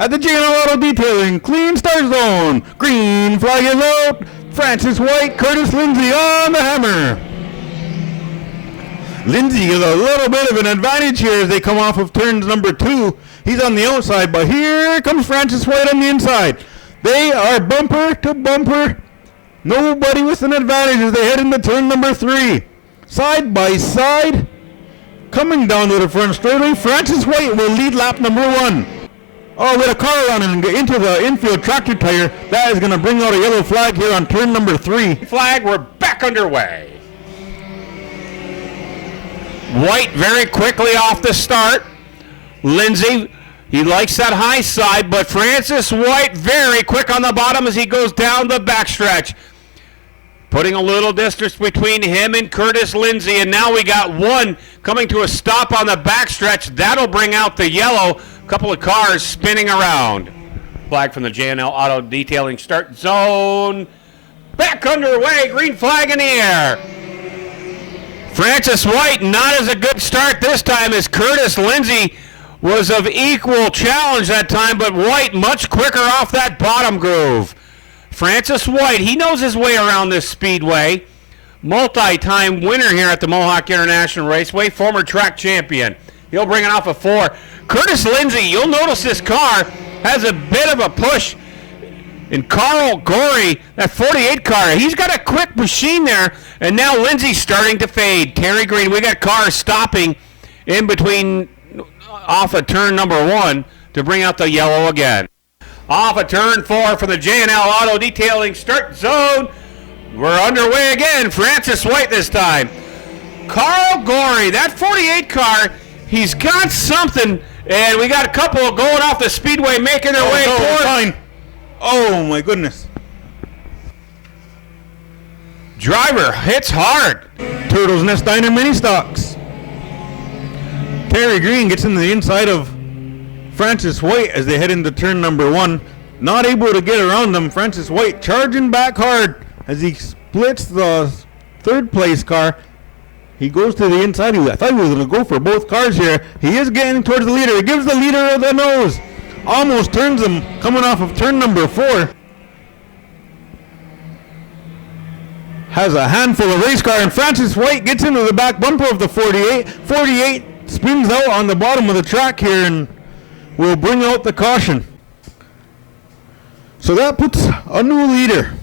At the J&L Auto Detailing, clean start zone. Green flag is out. Francis White, Curtis Lindsay on the hammer. Lindsay has a little bit of an advantage here as they come off of turns number 2. He's on the outside, but here comes Francis White on the inside. They are bumper to bumper. Nobody with an advantage as they head into turn number 3. Side by side, coming down to the front straightaway, Francis White will lead lap number 1. Oh, with a car around and into the infield tractor tire, that is going to bring out a yellow flag here on turn number 3. Flag, we're back underway. White very quickly off the start. Lindsay, he likes that high side, but Francis White very quick on the bottom as he goes down the backstretch. Putting a little distance between him and Curtis Lindsay, and now we got one coming to a stop on the backstretch. That'll bring out the yellow. Couple of cars spinning around. Flag from the J&L Auto Detailing start zone. Back underway, green flag in the air. Francis White not as a good start this time as Curtis Lindsay was of equal challenge that time, but White much quicker off that bottom groove. Francis White, he knows his way around this speedway. Multi-time winner here at the Mohawk International Raceway, former track champion. He'll bring it off a 4. Curtis Lindsay, you'll notice this car has a bit of a push. And Carl Gorey, that 48 car, he's got a quick machine there. And now Lindsay's starting to fade. Terry Green, we got cars stopping in between off of turn number 1 to bring out the yellow again. Off of turn 4 for the J&L Auto Detailing start zone. We're underway again. Francis White this time. Carl Gorey, that 48 car, he's got something, and we got a couple going off the speedway making their way toward. Fine. Oh my goodness. Driver hits hard. Turtles Nest Diner mini stocks. Terry Green gets into the inside of Francis White as they head into turn number 1. Not able to get around them. Francis White charging back hard as he splits the third place car. He goes to the inside. I thought he was going to go for both cars here. He is getting towards the leader. He gives the leader the nose. Almost turns him coming off of turn number 4. Has a handful of race car, and Francis White gets into the back bumper of the 48. 48 spins out on the bottom of the track here and will bring out the caution. So that puts a new leader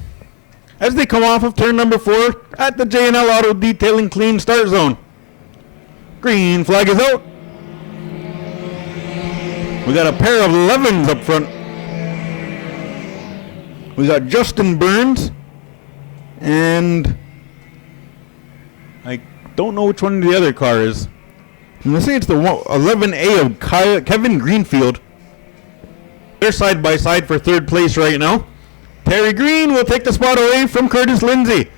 as they come off of turn number 4 at the J&L Auto Detailing clean start zone. Green flag is out. We got a pair of 11s up front. We got Justin Burns, and I don't know which one the other car is. I'm going to say it's the 11A of Kevin Greenfield. They're side by side for third place right now. Terry Green will take the spot away from Curtis Lindsay.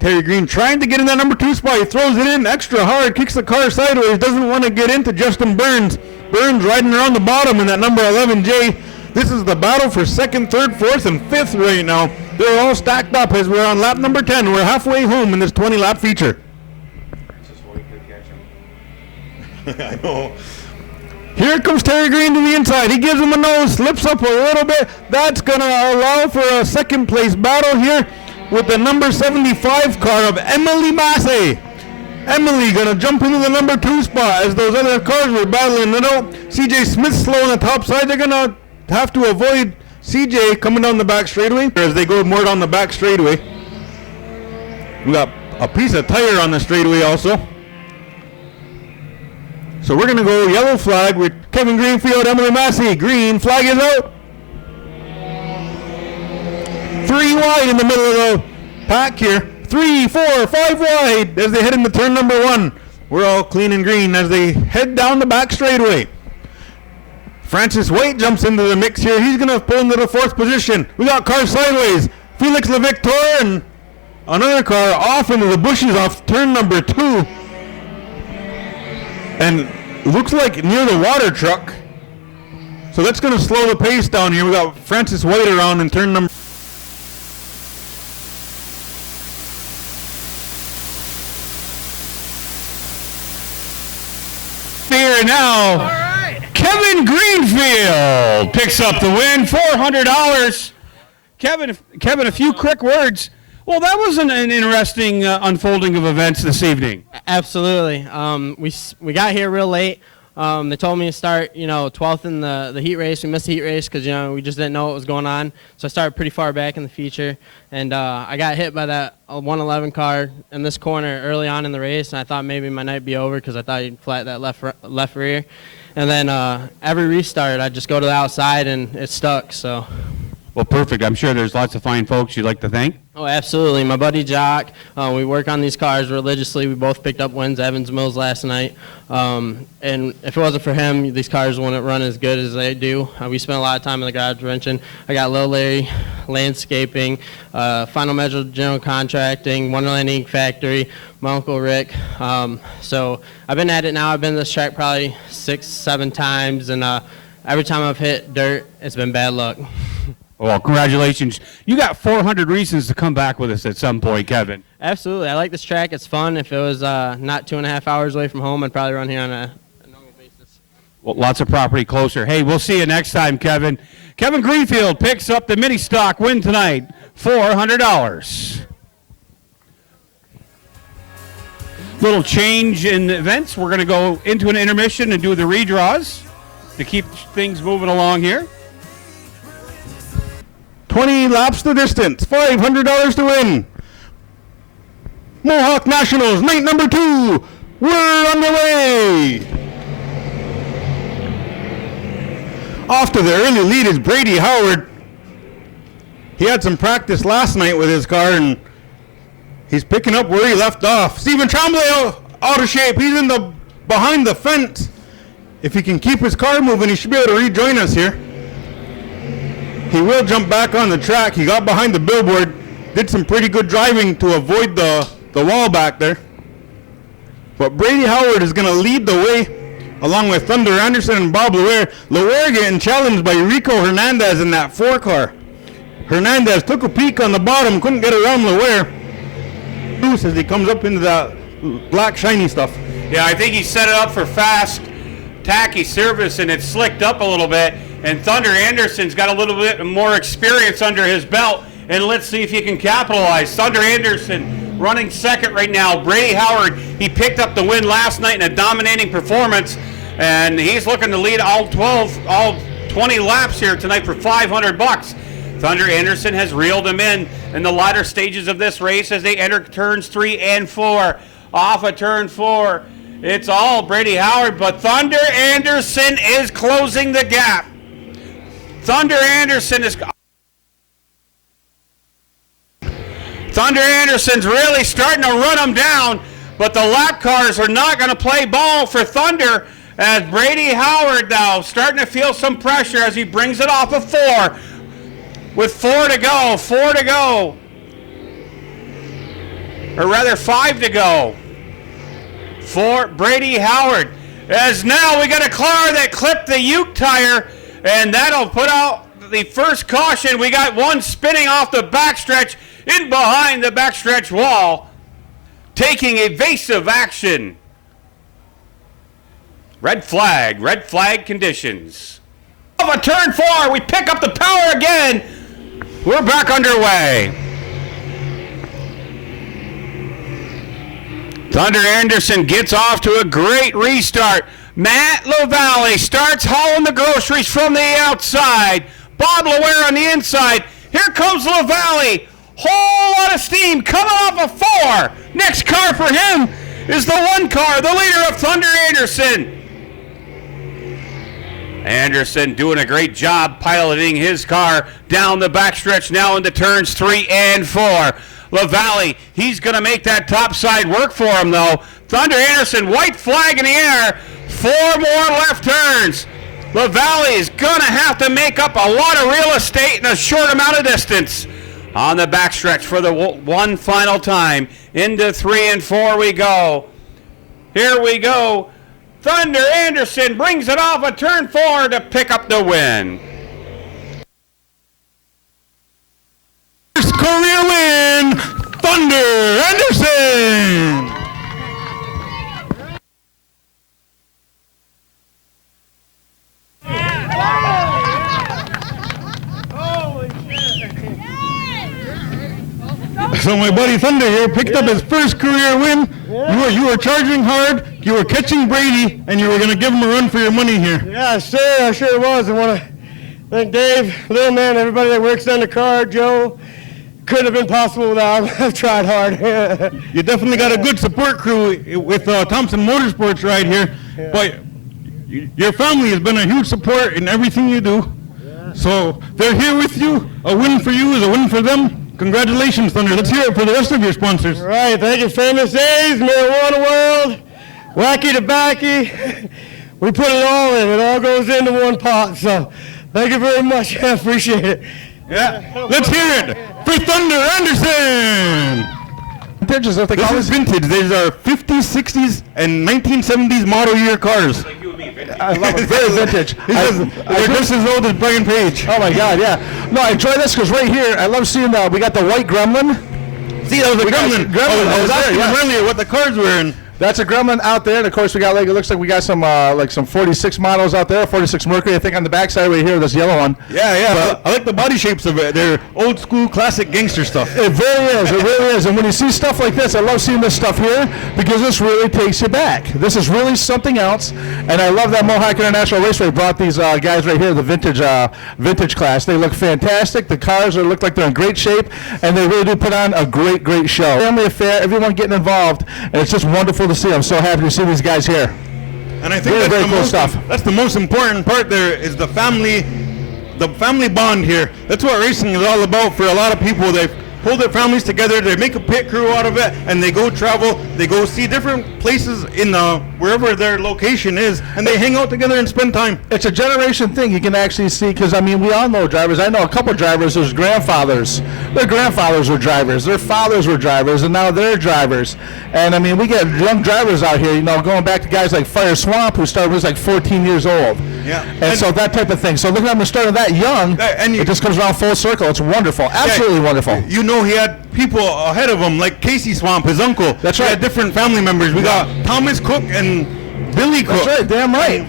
Terry Green trying to get in that number 2 spot. He throws it in extra hard, kicks the car sideways, doesn't want to get into Justin Burns. Burns riding around the bottom in that number 11J. This is the battle for 2nd, 3rd, 4th, and 5th right now. They're all stacked up as we're on lap number 10. We're halfway home in this 20-lap feature. I know. Here comes Terry Green to the inside. He gives him a nose, slips up a little bit. That's going to allow for a second place battle here with the number 75 car of Emily Massey. Emily going to jump into the number 2 spot as those other cars were battling it out. CJ Smith slow on the top side. They're going to have to avoid CJ coming down the back straightaway as they go more down the back straightaway. We got a piece of tire on the straightaway also. So we're going to go yellow flag with Kevin Greenfield, Emily Massey. Green flag is out. 3 wide in the middle of the pack here. 3, 4, 5 wide as they head into turn number 1. We're all clean and green as they head down the back straightaway. Francis White jumps into the mix here. He's going to pull into the 4th position. We got cars sideways. Felix LeVictor and another car off into the bushes off turn number 2. And looks like near the water truck. So that's going to slow the pace down here. We got Francis White around in turn number. Here now, right. Kevin Greenfield. Greenfield picks up the win, $400. Kevin, a few quick words. Well, that was an interesting unfolding of events this evening. Absolutely. We got here real late. They told me to start, 12th in the heat race. We missed the heat race because, we just didn't know what was going on. So I started pretty far back in the feature. And I got hit by that 111 car in this corner early on in the race. And I thought maybe my night be over because I thought he'd flat that left rear. And then every restart, I'd just go to the outside and it stuck. So. Well, perfect. I'm sure there's lots of fine folks you'd like to thank. Oh, absolutely. My buddy Jock, we work on these cars religiously. We both picked up wins at Evans Mills last night. And if it wasn't for him, these cars wouldn't run as good as they do. We spent a lot of time in the garage wrenching. I got Lil Larry, landscaping, Final Measure General Contracting, Wonderland Ink Factory, my Uncle Rick. So I've been at it now. I've been to this track probably 6-7 times. And every time I've hit dirt, it's been bad luck. Well, congratulations. You got 400 reasons to come back with us at some point, Kevin. Absolutely. I like this track. It's fun. If it was not 2.5 hours away from home, I'd probably run here on a normal basis. Well, lots of property closer. Hey, we'll see you next time, Kevin. Kevin Greenfield picks up the mini stock win tonight, $400. Little change in events. We're going to go into an intermission and do the redraws to keep things moving along here. 20 laps the distance, $500 to win. Mohawk Nationals, night number 2. We're underway. Off to the early lead is Brady Howard. He had some practice last night with his car, and he's picking up where he left off. Stephen Tremblay out of shape. He's behind the fence. If he can keep his car moving, he should be able to rejoin us here. He will jump back on the track. He got behind the billboard, did some pretty good driving to avoid the wall back there. But Brady Howard is going to lead the way along with Thunder Anderson and Bob Loire. Loire getting challenged by Rico Hernandez in that 4 car. Hernandez took a peek on the bottom, couldn't get around Loire. Loose as he comes up into that black shiny stuff. Yeah, I think he set it up for fast, tacky service, and it slicked up a little bit. And Thunder Anderson's got a little bit more experience under his belt, and let's see if he can capitalize. Thunder Anderson running second right now. Brady Howard, he picked up the win last night in a dominating performance, and he's looking to lead all 20 laps here tonight for $500. Thunder Anderson has reeled him in the latter stages of this race as they enter turns 3 and 4. Off of turn 4, it's all Brady Howard, but Thunder Anderson is closing the gap. Thunder Anderson's really starting to run him down, but the lap cars are not going to play ball for Thunder as Brady Howard now starting to feel some pressure as he brings it off of 4 with 4 to go. Or rather 5 to go for Brady Howard. As now we got a car that clipped the Uke tire, and that'll put out the first caution. We got one spinning off the backstretch in behind the backstretch wall, taking evasive action. Red flag conditions. Off of turn 4, we pick up the power again. We're back underway. Thunder Anderson gets off to a great restart. Matt LaValle starts hauling the groceries from the outside. Bob Loire on the inside. Here comes LaValle. Whole lot of steam coming off of 4. Next car for him is the 1 car, the leader of Thunder Anderson. Anderson doing a great job piloting his car down the backstretch now into turns 3 and 4. LaValle, he's going to make that top side work for him, though. Thunder Anderson, white flag in the air. 4 more left turns. LaValle is going to have to make up a lot of real estate in a short amount of distance. On the backstretch for the one final time. Into 3 and 4 we go. Here we go. Thunder Anderson brings it off of turn 4 to pick up the win. First career win, Thunder Anderson. So my buddy Thunder here picked up his first career win. Yeah. You were charging hard, you were catching Brady, and you were going to give him a run for your money here. Yeah, sure, I sure was. I want to thank Dave, Little Man, everybody that works on the car, Joe. Couldn't have been possible without him. I've tried hard. You definitely got a good support crew with Thompson Motorsports right here, but your family has been a huge support in everything you do. So they're here with you. A win for you is a win for them. Congratulations, Thunder. Let's hear it for the rest of your sponsors. All right, thank you, Famous A's, Marijuana World, Wacky Tobacco. We put it all in. It all goes into one pot. So thank you very much. I appreciate it. Yeah. Let's hear it for Thunder Anderson. Vintages, what they call this vintage. These are 50s, 60s, and 1970s model year cars. I love it. Very vintage. They're just as old as Brian Page. Oh my God, yeah. No, I enjoy this because right here, I love seeing we got the white Gremlin. See, that was a Gremlin. I was asking him earlier what the cars were in. That's a Gremlin out there, and of course we got it looks like we got some some 46 models out there, 46 Mercury, I think on the backside right here, this yellow one. Yeah. But I like the body shapes of it. They're old school, classic gangster stuff. It really is. And when you see stuff like this, I love seeing this stuff here because this really takes you back. This is really something else, and I love that Mohawk International Raceway brought these guys right here, the vintage class. They look fantastic. The cars look like they're in great shape, and they really do put on a great show. Family affair, everyone getting involved, and it's just wonderful to see. I'm so happy to see these guys here. And I think very cool stuff. That's the most important part there is the family bond here. That's what racing is all about for a lot of people. They pull their families together, they make a pit crew out of it, and they go travel, they go see different places in wherever their location is, and they hang out together and spend time. It's a generation thing you can actually see, because I mean we all know drivers. I know a couple drivers whose grandfathers, their grandfathers were drivers, their fathers were drivers, and now they're drivers. And I mean we get young drivers out here, going back to guys like Fire Swamp, who started when he was like 14 years old. Yeah. And so that type of thing. So looking at them starting that young, and it just comes around full circle. It's wonderful. Absolutely wonderful. He had people ahead of him, like Casey Swamp, his uncle. That's right. He had different family members. We got Thomas Cook and Billy Cook. That's right. Damn right.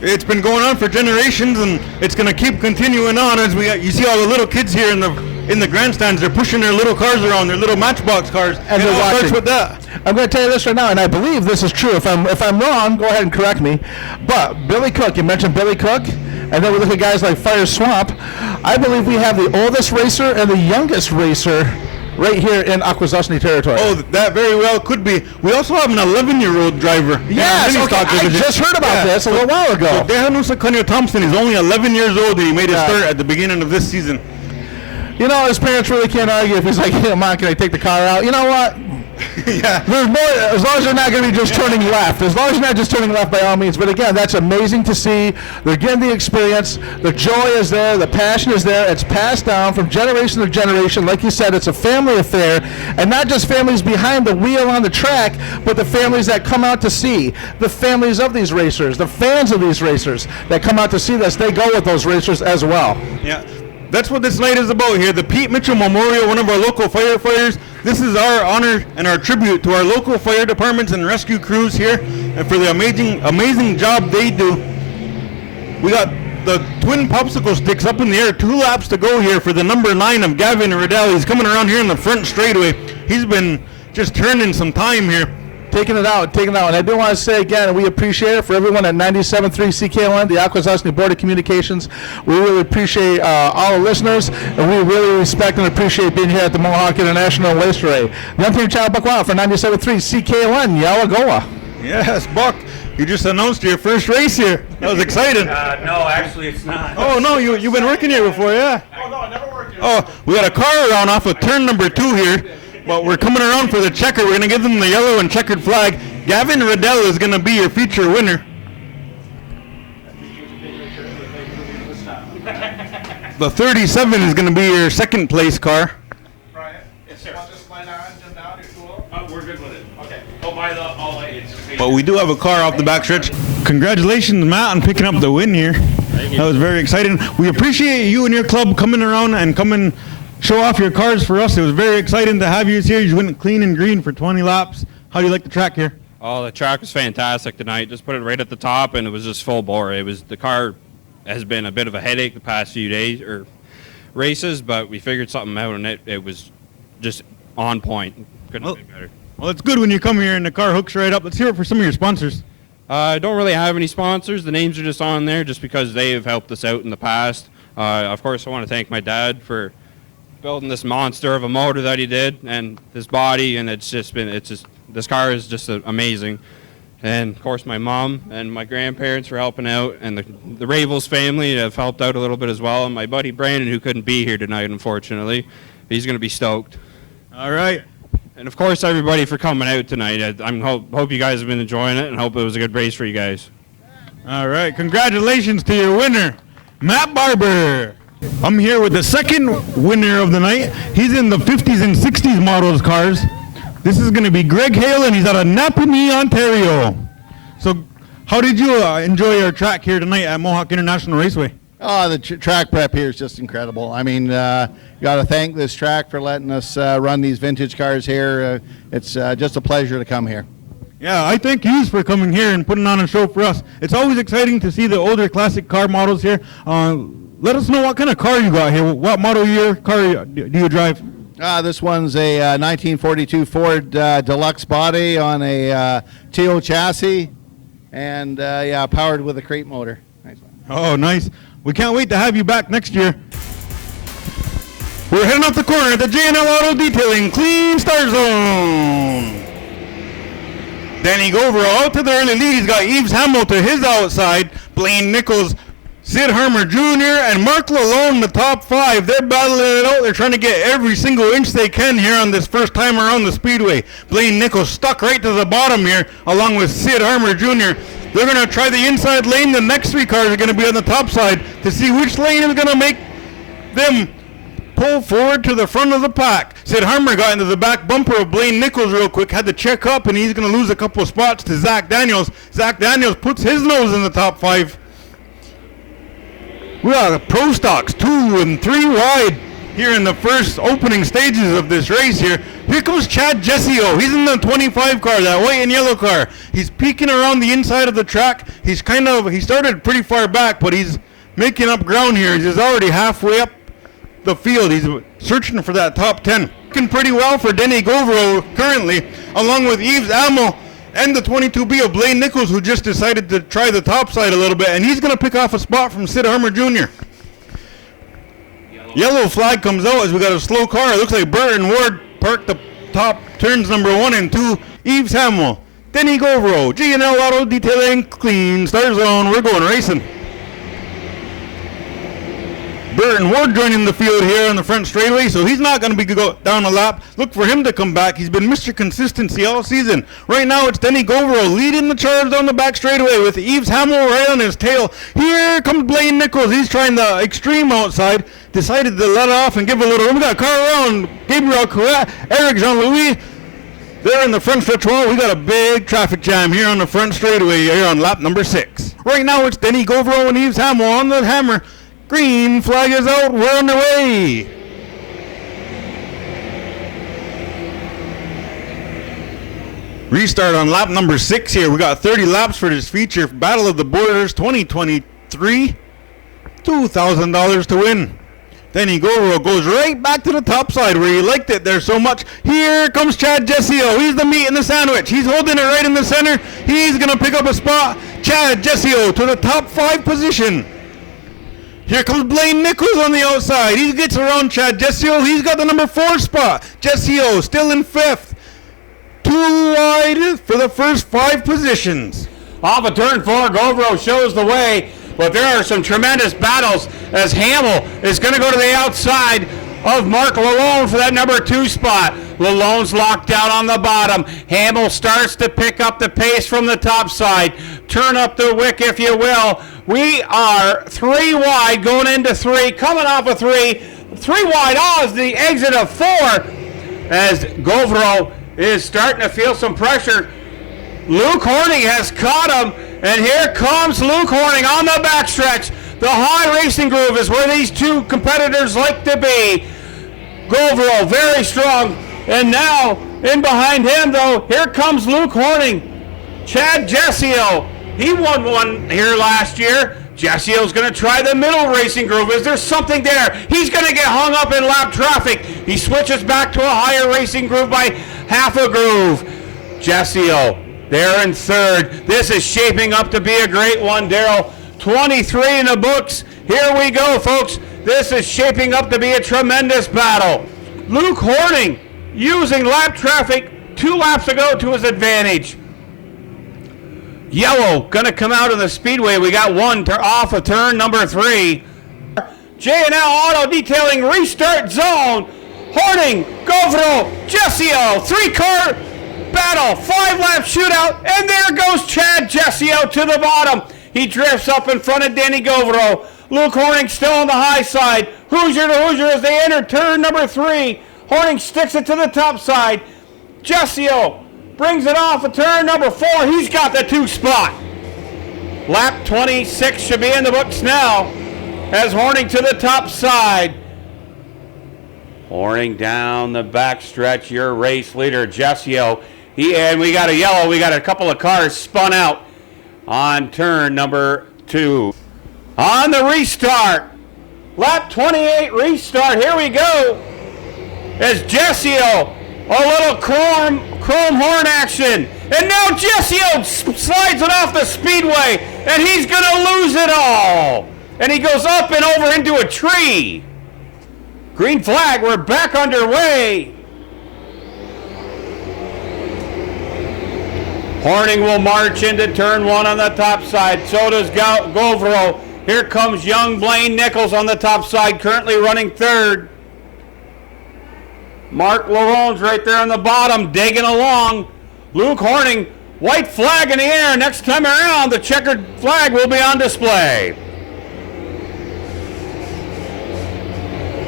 It's been going on for generations, and it's going to keep continuing on as you see all the little kids here in the grandstands. They're pushing their little cars around, their little Matchbox cars, and it all starts with that. I'm going to tell you this right now, and I believe this is true. If I'm wrong, go ahead and correct me. But Billy Cook, you mentioned Billy Cook, and then we look at guys like Fire Swamp. I believe we have the oldest racer and the youngest racer right here in Akwesasne territory. Oh, that very well could be. We also have an 11-year-old driver. Yes, I just heard about this a little while ago. So Dehanusa Kanya Thompson is only 11 years old, and he made his start at the beginning of this season. His parents really can't argue if he's like, hey, Mom, can I take the car out? You know what? Yeah. There's more, as long as they're not going to be just turning left. As long as you're not just turning left by all means. But again, that's amazing to see. They're getting the experience. The joy is there. The passion is there. It's passed down from generation to generation. Like you said, it's a family affair. And not just families behind the wheel on the track, but the families that come out to see. The families of these racers, the fans of these racers that come out to see this, they go with those racers as well. Yeah. That's what this night is about here. The Pete Mitchell Memorial, one of our local firefighters. This is our honor and our tribute to our local fire departments and rescue crews here, and for the amazing job they do. We got the twin popsicle sticks up in the air. 2 laps to go here for the number 9 of Gavin Riddell. He's coming around here in the front straightaway. He's been just turning some time here. Taking it out. And I do want to say again, and we appreciate it for everyone at 97.3 CKLN, the Akwesasne Board of Communications. We really appreciate all the listeners, and we really respect and appreciate being here at the Mohawk International Raceway. The Untamed Child Buck Wild for 97.3 CKLN, Yawagoa. Yes, Buck, you just announced your first race here. That was exciting. No, actually it's not. Oh, no, you've been working here before, yeah? Oh, no, I never worked here. Oh, we got a car around off of turn number 2 here. But we're coming around for the checker. We're going to give them the yellow and checkered flag. Gavin Riddell is going to be your feature winner. The 37 is going to be your second place car. Brian? Yes, sir. Want this slide on, jump down, you're cool? We're good with it. Okay. Oh, by the all it's. But we do have a car off the backstretch. Congratulations, Matt, on picking up the win here. That was very exciting. We appreciate you and your club coming around and coming show off your cars for us. It was very exciting to have you here. You went clean and green for 20 laps. How do you like the track here? Oh, the track was fantastic tonight. Just put it right at the top, and it was just full bore. The car has been a bit of a headache the past few days or races, but we figured something out, and it was just on point. Couldn't have been better. Well, it's good when you come here and the car hooks right up. Let's hear it for some of your sponsors. I don't really have any sponsors. The names are just on there just because they have helped us out in the past. Of course, I want to thank my dad for building this monster of a motor that he did and his body, and this car is just amazing. And of course, my mom and my grandparents for helping out, and the Ravels family have helped out a little bit as well. And my buddy Brandon, who couldn't be here tonight, unfortunately, he's going to be stoked. All right. And of course, everybody for coming out tonight. I hope you guys have been enjoying it, and hope it was a good race for you guys. All right. Congratulations to your winner, Matt Barber. I'm here with the second winner of the night. He's in the 50s and 60s models cars. This is going to be Greg Hale, and he's out of Napanee, Ontario. So how did you enjoy your track here tonight at Mohawk International Raceway? Oh, the track prep here is just incredible. I mean, you got to thank this track for letting us run these vintage cars here. It's just a pleasure to come here. Yeah, I thank you for coming here and putting on a show for us. It's always exciting to see the older classic car models here. Let us know what kind of car you got here. What model year car do you drive? This one's a 1942 Ford Deluxe body on a TO chassis, and powered with a crate motor. Nice one. Oh, nice. We can't wait to have you back next year. We're heading off the corner at the J&L Auto Detailing Clean Star Zone. Danny Govero out to the early lead. He's got Yves Hamill to his outside. Blaine Nichols, Sid Harmer Jr., and Mark Lalone, the top five. They're battling it out. They're trying to get every single inch they can here on this first time around the speedway. Blaine Nichols stuck right to the bottom here, along with Sid Harmer Jr. They're going to try the inside lane. The next three cars are going to be on the top side to see which lane is going to make them pull forward to the front of the pack. Sid Harmer got into the back bumper of Blaine Nichols real quick, had to check up, and he's going to lose a couple of spots to Zach Daniels. Zach Daniels puts his nose in the top five. We got Pro Stocks 2 and 3 wide here in the first opening stages of this race here. Here comes Chad Jessio. He's in the 25 car, that white and yellow car. He's peeking around the inside of the track. He started pretty far back, but he's making up ground here. He's already halfway up the field. He's searching for that top 10. Looking pretty well for Denny Govero currently, along with Yves Hamill and the 22B of Blaine Nichols, who just decided to try the top side a little bit, and he's going to pick off a spot from Sid Harmer Jr. Yellow flag comes out as we got a slow car. It looks like Burton Ward parked the top turns number 1 and 2. Yves Hamill, Denny Govero, G&L Auto Detailing, Clean Star Zone. We're going racing. Burton Ward joining the field here on the front straightaway, so he's not going to be go down a lap. Look for him to come back. He's been Mr. Consistency all season. Right now it's Denny Govero leading the charge down the back straightaway with Yves Hamill right on his tail. Here comes Blaine Nichols. He's trying the extreme outside. Decided to let off and give a little room. We got a car around. Gabriel Couret, Eric Jean-Louis. They're in the front stretch wall. We got a big traffic jam here on the front straightaway here on lap number 6. Right now it's Denny Govero and Yves Hamill on the hammer. Green flag is out. We're on the way. Restart on lap number 6 here. We got 30 laps for this feature. Battle of the Borders 2023. $2,000 to win. Denny Govero goes right back to the top side where he liked it there so much. Here comes Chad Jessio. He's the meat in the sandwich. He's holding it right in the center. He's going to pick up a spot. Chad Jessio to the top 5 position. Here comes Blaine Nichols on the outside. He gets around Chad Jessio. He's got the number 4 spot. Jessio still in 5th. 2 wide for the first 5 positions. Off of turn 4, Govero shows the way, but there are some tremendous battles as Hamill is going to go to the outside of Mark Lalone for that number 2 spot. Lalone's locked down on the bottom. Hamill starts to pick up the pace from the top side. Turn up the wick, if you will. We are 3 wide going into 3, coming off of 3. 3 wide as the exit of 4 as Govero is starting to feel some pressure. Luke Horning has caught him, and here comes Luke Horning on the backstretch. The high racing groove is where these two competitors like to be. Govero very strong, and now in behind him though, here comes Luke Horning. Chad Jessio, he won one here last year. Jessio's going to try the middle racing groove. Is there something there? He's going to get hung up in lap traffic. He switches back to a higher racing groove by half a groove. Jessio there in third. This is shaping up to be a great one, Daryl. 23 in the books. Here we go, folks. This is shaping up to be a tremendous battle. Luke Horning using lap traffic 2 laps ago to his advantage. Yellow going to come out of the speedway. We got one off of turn number 3. J&L Auto Detailing restart zone. Horning, Govro, Jessio, 3-car battle, 5-lap shootout, and there goes Chad Jessio to the bottom. He drifts up in front of Danny Govro. Luke Horning still on the high side. Hoosier to Hoosier as they enter turn number 3. Horning sticks it to the top side. Jessio brings it off of turn number 4. He's got the 2 spot. Lap 26 should be in the books now as Horning to the top side. Horning down the backstretch, your race leader, Jessio. And we got a yellow. We got a couple of cars spun out on turn number 2. On the restart, lap 28 restart. Here we go. As Jessio, a little chrome horn action. And now Jessio slides it off the speedway, and he's going to lose it all. And he goes up and over into a tree. Green flag, we're back underway. Horning will march into turn 1 on the top side. So does Govro. Here comes young Blaine Nichols on the top side, currently running 3rd. Mark Larone's right there on the bottom, digging along. Luke Horning, white flag in the air. Next time around, the checkered flag will be on display.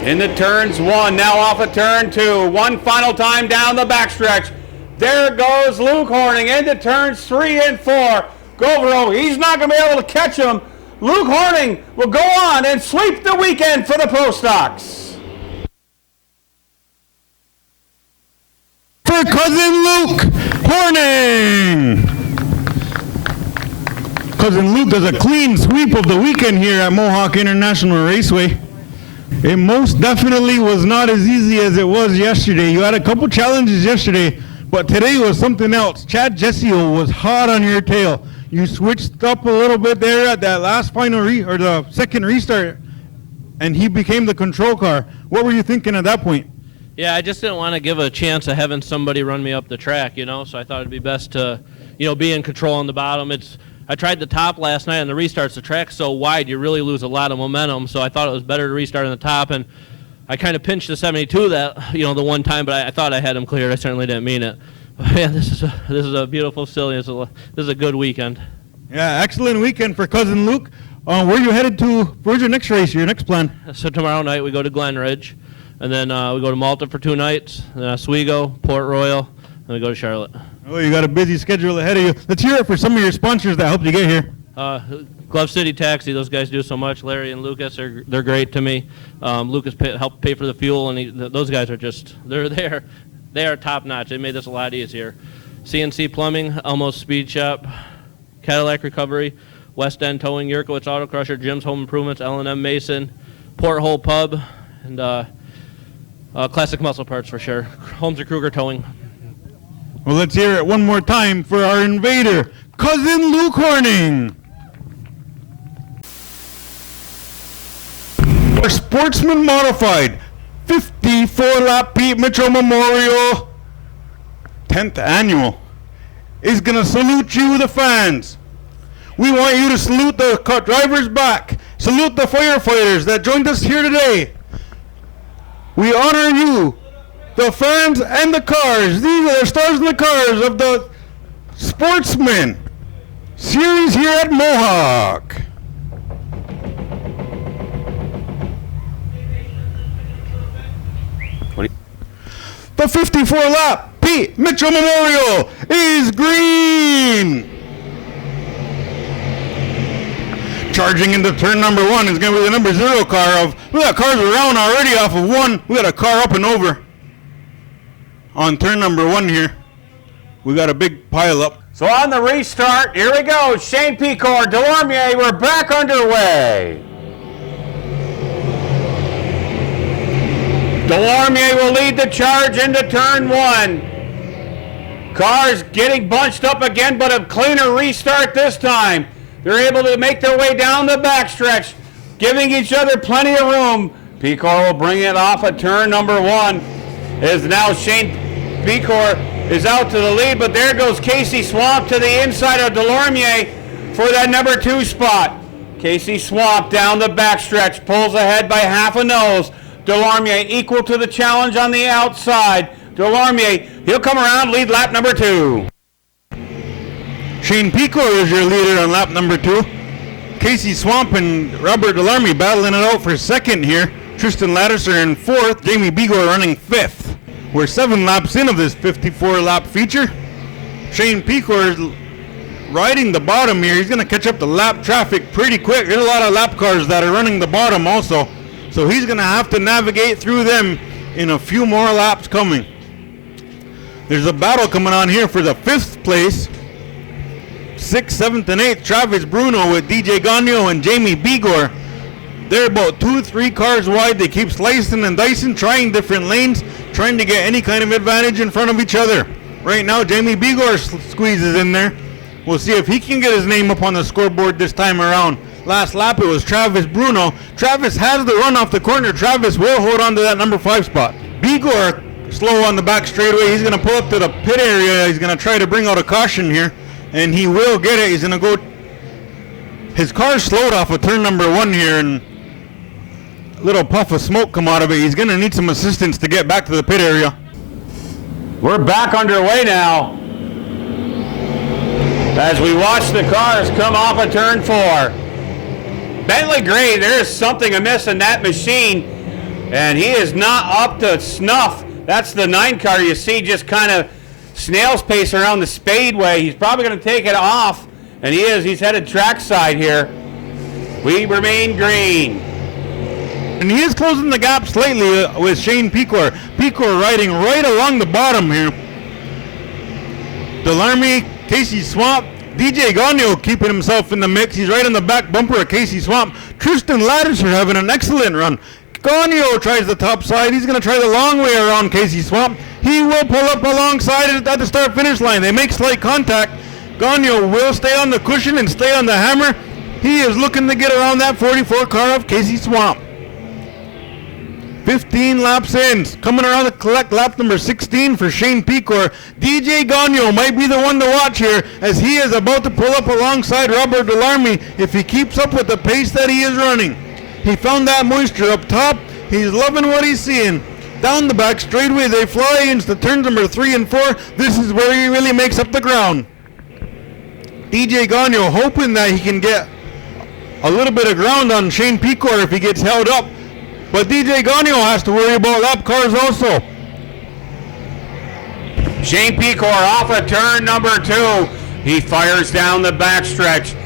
Into turns 1, now off of turn 2. One final time down the backstretch. There goes Luke Horning into turns 3 and 4. Govro, he's not going to be able to catch him. Luke Horning will go on and sweep the weekend for the Pro Stocks. For Cousin Luke Horning. Cousin Luke does a clean sweep of the weekend here at Mohawk International Raceway. It most definitely was not as easy as it was yesterday. You had a couple challenges yesterday, but today was something else. Chad Jessio was hot on your tail. You switched up a little bit there at that last final or the second restart, and he became the control car. What were you thinking at that point? Yeah, I just didn't want to give a chance of having somebody run me up the track, so I thought it'd be best to, be in control on the bottom. I tried the top last night on the restarts. The track's so wide, you really lose a lot of momentum, so I thought it was better to restart on the top, and I kind of pinched the 72 that, the one time, but I thought I had him cleared. I certainly didn't mean it. But yeah, this is a beautiful facility. This is a good weekend. Yeah, excellent weekend for Cousin Luke. Where are you headed to? Where's your next race, your next plan? So tomorrow night we go to Glen Ridge, and then we go to Malta for 2 nights, then Oswego, Port Royal, and we go to Charlotte. Oh, you got a busy schedule ahead of you. Let's hear it for some of your sponsors that helped you get here. Glove City Taxi, those guys do so much. Larry and Lucas, they're great to me. Lucas helped pay for the fuel, and those guys are they're there. They are top notch. They made this a lot easier. CNC Plumbing, Elmo's Speed Shop, Cadillac Recovery, West End Towing, Yurkowitz Auto Crusher, Jim's Home Improvements, L&M Mason, Porthole Pub, and Classic Muscle Parts for sure. Holmes & Kruger Towing. Well, let's hear it one more time for our invader, Cousin Luke Horning. Our Sportsman Modified 54-lap Pete Mitchell Memorial 10th Annual is going to salute you, the fans. We want you to salute the drivers back. Salute the firefighters that joined us here today. We honor you, the fans and the cars. These are the stars and the cars of the Sportsman series here at Mohawk. The 54-lap Pete Mitchell Memorial is green. Charging into turn number 1 is going to be the number 0 car of, we got cars around already off of 1. We got a car up and over. On turn number 1 here, we got a big pile up. So on the restart, here we go. Shane Picor, Delormier, we're back underway. Delormier will lead the charge into turn 1. Cars getting bunched up again, but a cleaner restart this time. They're able to make their way down the backstretch, giving each other plenty of room. Picor will bring it off at turn number 1. As now Shane Picor is out to the lead, but there goes Casey Swamp to the inside of Delormier for that number 2 spot. Casey Swamp down the backstretch, pulls ahead by half a nose. Delormier equal to the challenge on the outside. Delormier, he'll come around, lead lap number 2. Shane Picor is your leader on lap number 2. Casey Swamp and Robert Delormier battling it out for second here. Tristan Lattiser in 4th, Jamie Bigor running 5th. We're 7 laps in of this 54-lap feature. Shane Picor is riding the bottom here. He's going to catch up to lap traffic pretty quick. There's a lot of lap cars that are running the bottom also. So he's going to have to navigate through them in a few more laps coming. There's a battle coming on here for the 5th place. 6th, 7th, and 8th. Travis Bruno with DJ Gagno and Jamie Bigor. They're about 2-3 cars wide. They keep slicing and dicing, trying different lanes, trying to get any kind of advantage in front of each other. Right now, Jamie Bigor squeezes in there. We'll see if he can get his name up on the scoreboard this time around. Last lap, it was Travis Bruno. Travis has the run off the corner. Travis will hold on to that number 5 spot. Bigor slow on the back straightaway. He's going to pull up to the pit area. He's going to try to bring out a caution here, and he will get it. He's going to go. His car slowed off of turn number 1 here, and a little puff of smoke come out of it. He's going to need some assistance to get back to the pit area. We're back underway now as we watch the cars come off of turn 4. Bentley Gray, there's something amiss in that machine, and he is not up to snuff. That's the 9 car you see just kind of snail's pace around the speedway. He's probably going to take it off, and he is. He's headed trackside here. We remain green. And he is closing the gap slightly with Shane Picor. Picor riding right along the bottom here. Delormier, Casey Swamp, DJ Gagno keeping himself in the mix. He's right on the back bumper of Casey Swamp. Tristan Lattiser having an excellent run. Gagno tries the top side. He's going to try the long way around Casey Swamp. He will pull up alongside it at the start-finish line. They make slight contact. Gagno will stay on the cushion and stay on the hammer. He is looking to get around that 44 car of Casey Swamp. 15 laps in, coming around to collect lap number 16 for Shane Picor. DJ Gagno might be the one to watch here as he is about to pull up alongside Robert Delormier if he keeps up with the pace that he is running. He found that moisture up top. He's loving what he's seeing. Down the back straightaway they fly into turns number 3 and 4. This is where he really makes up the ground. DJ Gagno hoping that he can get a little bit of ground on Shane Picor if he gets held up. But DJ Gagno has to worry about lap cars also. Shane Picor off of turn number 2. He fires down the backstretch.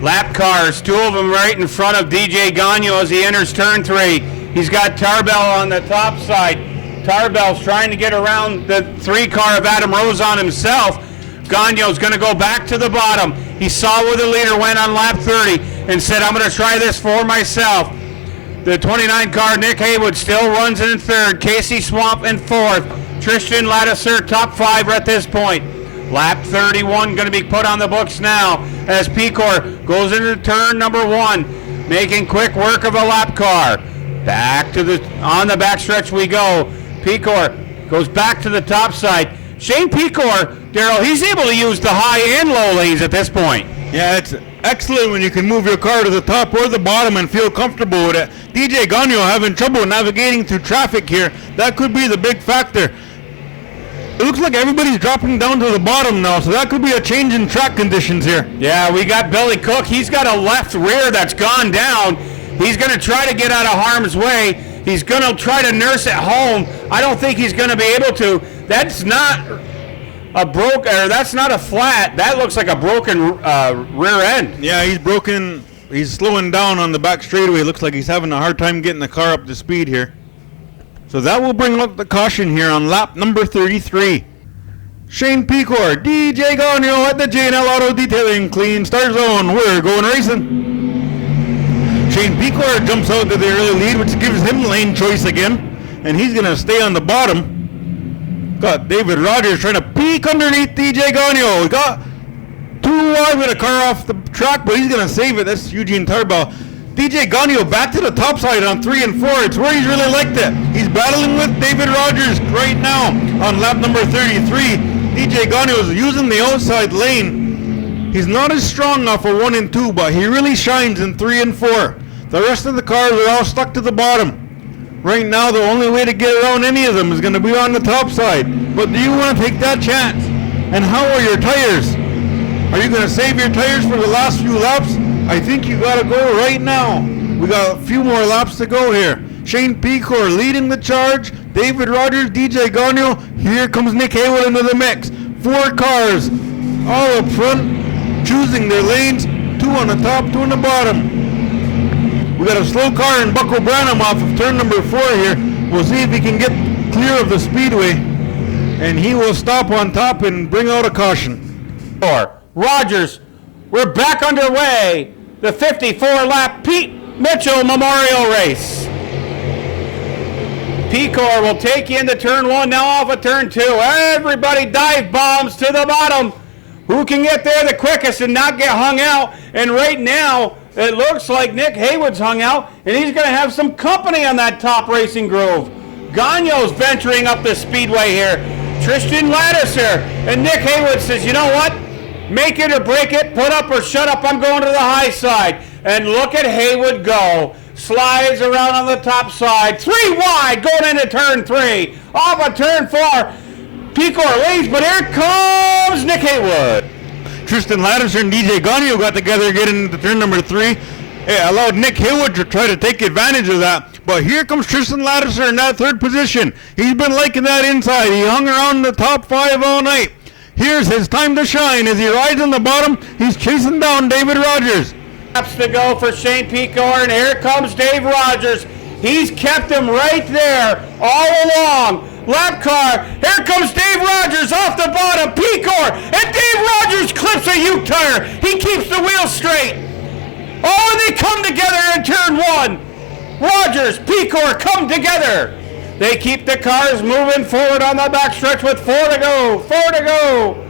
Lap cars, 2 of them right in front of DJ Gagno as he enters turn 3. He's got Tarbell on the top side. Tarbell's trying to get around the 3 car of Adam Rozon himself. Gagno's going to go back to the bottom. He saw where the leader went on lap 30 and said, I'm going to try this for myself. The 29 car, Nick Haywood, still runs in 3rd. Casey Swamp in 4th. Tristan Lattiser, top 5 at this point. Lap 31 going to be put on the books now as Picor goes into turn number 1, making quick work of a lap car. Back to on the backstretch we go. Picor goes back to the top side. Shane Picor, Darrell, he's able to use the high and low lanes at this point. Yeah, it's excellent when you can move your car to the top or the bottom and feel comfortable with it. DJ Gagno having trouble navigating through traffic here. That could be the big factor. It looks like everybody's dropping down to the bottom now, so that could be a change in track conditions here. Yeah, we got Billy Cook. He's got a left rear that's gone down. He's going to try to get out of harm's way. He's going to try to nurse it home. I don't think he's going to be able to. That's not that's not a flat. That looks like a broken rear end. Yeah, he's broken. He's slowing down on the back straightaway. Looks like he's having a hard time getting the car up to speed here. So that will bring up the caution here on lap number 33. Shane Pecor, DJ Gagno at the J&L Auto Detailing. Clean start zone. We're going racing. Shane Pecor jumps out to the early lead, which gives him lane choice again. And he's going to stay on the bottom. Got David Rogers trying to peek underneath DJ Gagno. He got too wide with a car off the track, but he's going to save it. That's Eugene Tarbaugh. DJ Gagno back to the top side on 3 and 4. It's where he's really liked it. He's battling with David Rogers right now on lap number 33. DJ Gagno is using the outside lane. He's not as strong off of 1 and 2, but he really shines in 3 and 4. The rest of the cars are all stuck to the bottom. Right now, the only way to get around any of them is going to be on the top side. But do you want to take that chance? And how are your tires? Are you going to save your tires for the last few laps? I think you got to go right now. We got a few more laps to go here. Shane Pecor leading the charge. David Rogers, DJ Gagno. Here comes Nick Haywood into the mix. 4 cars all up front, choosing their lanes. 2 on the top, 2 on the bottom. We got a slow car in Buck O'Branham off of turn number 4 here. We'll see if he can get clear of the speedway. And he will stop on top and bring out a caution. Rogers, we're back underway. The 54-lap Pete Mitchell Memorial Race. Pecor will take you into turn 1, now off of turn 2. Everybody dive bombs to the bottom. Who can get there the quickest and not get hung out? And right now, it looks like Nick Haywood's hung out, and he's going to have some company on that top racing grove. Gagno's venturing up the speedway here. Tristan Lattiser, and Nick Haywood says, you know what? Make it or break it, put up or shut up, I'm going to the high side. And look at Haywood go. Slides around on the top side. 3 wide going into turn 3. Off of turn 4. Pecor leads, but here comes Nick Haywood. Tristan Lattiser and DJ Gagno got together getting into turn number 3. It allowed Nick Haywood to try to take advantage of that. But here comes Tristan Lattiser in that 3rd position. He's been liking that inside. He hung around the top 5 all night. Here's his time to shine. As he rides on the bottom, he's chasing down David Rogers. Laps to go for Shane Pecor, and here comes Dave Rogers. He's kept him right there all along. Lap car, here comes Dave Rogers off the bottom. Pecor, and Dave Rogers clips a U-tire. He keeps the wheel straight. Oh, and they come together in turn 1. Rogers, Pecor come together. They keep the cars moving forward on the backstretch with 4 to go. 4 to go.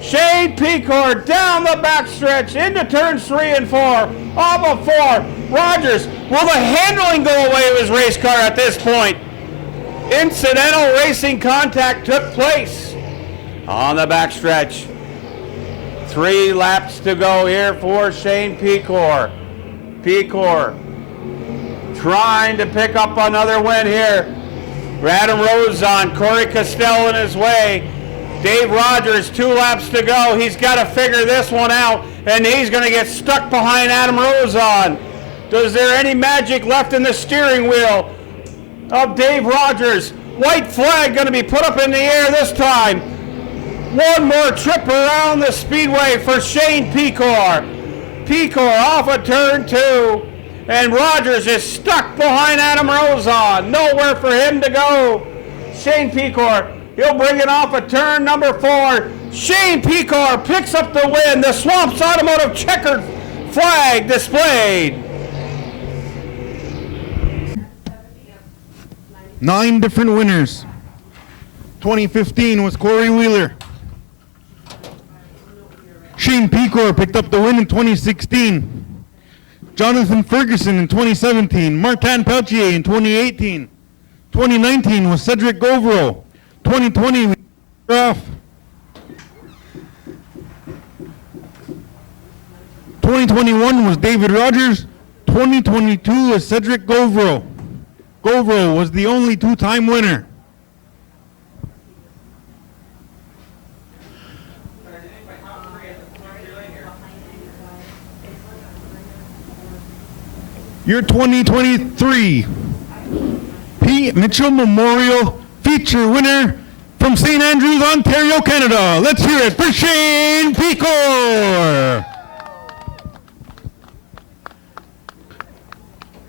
Shane Pecor down the backstretch into turns 3 and 4. Off of 4. Rogers, will the handling go away of his race car at this point? Incidental racing contact took place on the backstretch. 3 laps to go here for Shane Pecor. Pecor trying to pick up another win here. Adam Rozon, Corey Castell in his way. Dave Rogers, 2 laps to go. He's got to figure this one out, and he's going to get stuck behind Adam Rozon. Is there any magic left in the steering wheel of Dave Rogers? White flag going to be put up in the air this time. One more trip around the speedway for Shane Pecor. Pecor off of turn 2. And Rogers is stuck behind Adam Rozon. Nowhere for him to go. Shane Pecor, he'll bring it off of turn number 4. Shane Pecor picks up the win. The Swamps Automotive checkered flag displayed. 9 different winners. 2015 was Corey Wheeler. Shane Pecor picked up the win in 2016. Jonathan Ferguson in 2017. Martin Peltier in 2018. 2019 was Cedric Govero. 2020 was off. 2021 was David Rogers. 2022 was Cedric Govero. Govero was the only 2-time winner. Your 2023 Pete Mitchell Memorial feature winner from St. Andrews, Ontario, Canada. Let's hear it for Shane Pecor.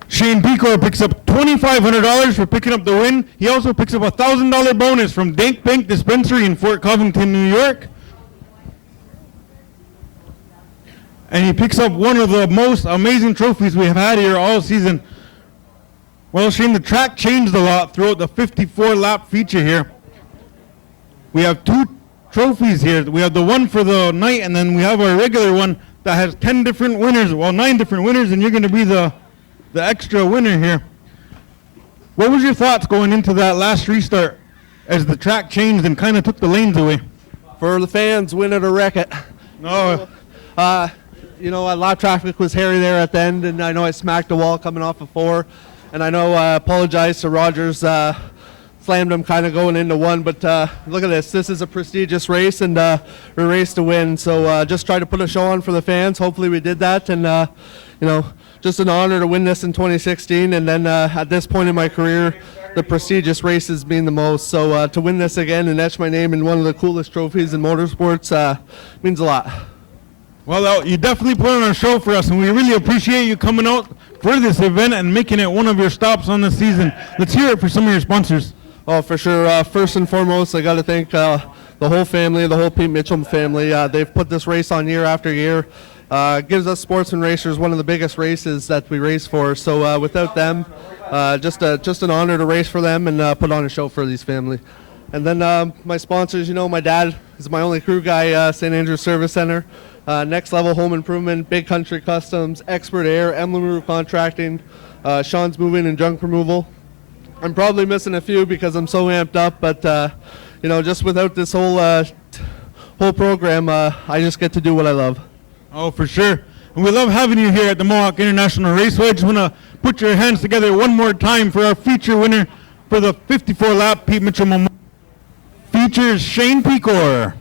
Shane Pecor picks up $2,500 for picking up the win. He also picks up a $1,000 bonus from Dank Bank Dispensary in Fort Covington, New York. And he picks up one of the most amazing trophies we have had here all season. Well, Shane, the track changed a lot throughout the 54-lap feature here. We have 2 trophies here. We have the one for the night, and then we have our regular one that has 10 different winners, well, 9 different winners, and you're going to be the extra winner here. What was your thoughts going into that last restart as the track changed and kind of took the lanes away? For the fans, win it or wreck it. No. You know, lap traffic was hairy there at the end, and I know I smacked the wall coming off of 4. And I know I apologize to Rogers, slammed him kind of going into 1. But look at this. This is a prestigious race, and we raced to win. So just try to put a show on for the fans. Hopefully we did that. And, you know, just an honor to win this in 2016. And then at this point in my career, the prestigious races mean the most. So to win this again and etch my name in one of the coolest trophies in motorsports means a lot. Well, you definitely put on a show for us, and we really appreciate you coming out for this event and making it one of your stops on the season. Let's hear it for some of your sponsors. Oh, for sure. First and foremost, I got to thank the whole family, the whole Pete Mitchell family. They've put this race on year after year. Gives us Sportsman racers one of the biggest races that we race for. So without them, just an honor to race for them and put on a show for these family. And then my sponsors, you know, my dad is my only crew guy, St. Andrews Service Center. Next Level Home Improvement, Big Country Customs, Expert Air, Emblem Roof Contracting, Sean's Moving and Junk Removal. I'm probably missing a few because I'm so amped up, but you know, just without this whole program, I just get to do what I love. Oh, for sure. And we love having you here at the Mohawk International Raceway. I just want to put your hands together one more time for our feature winner for the 54-lap Pete Mitchell Memorial. Features Shane Pecor.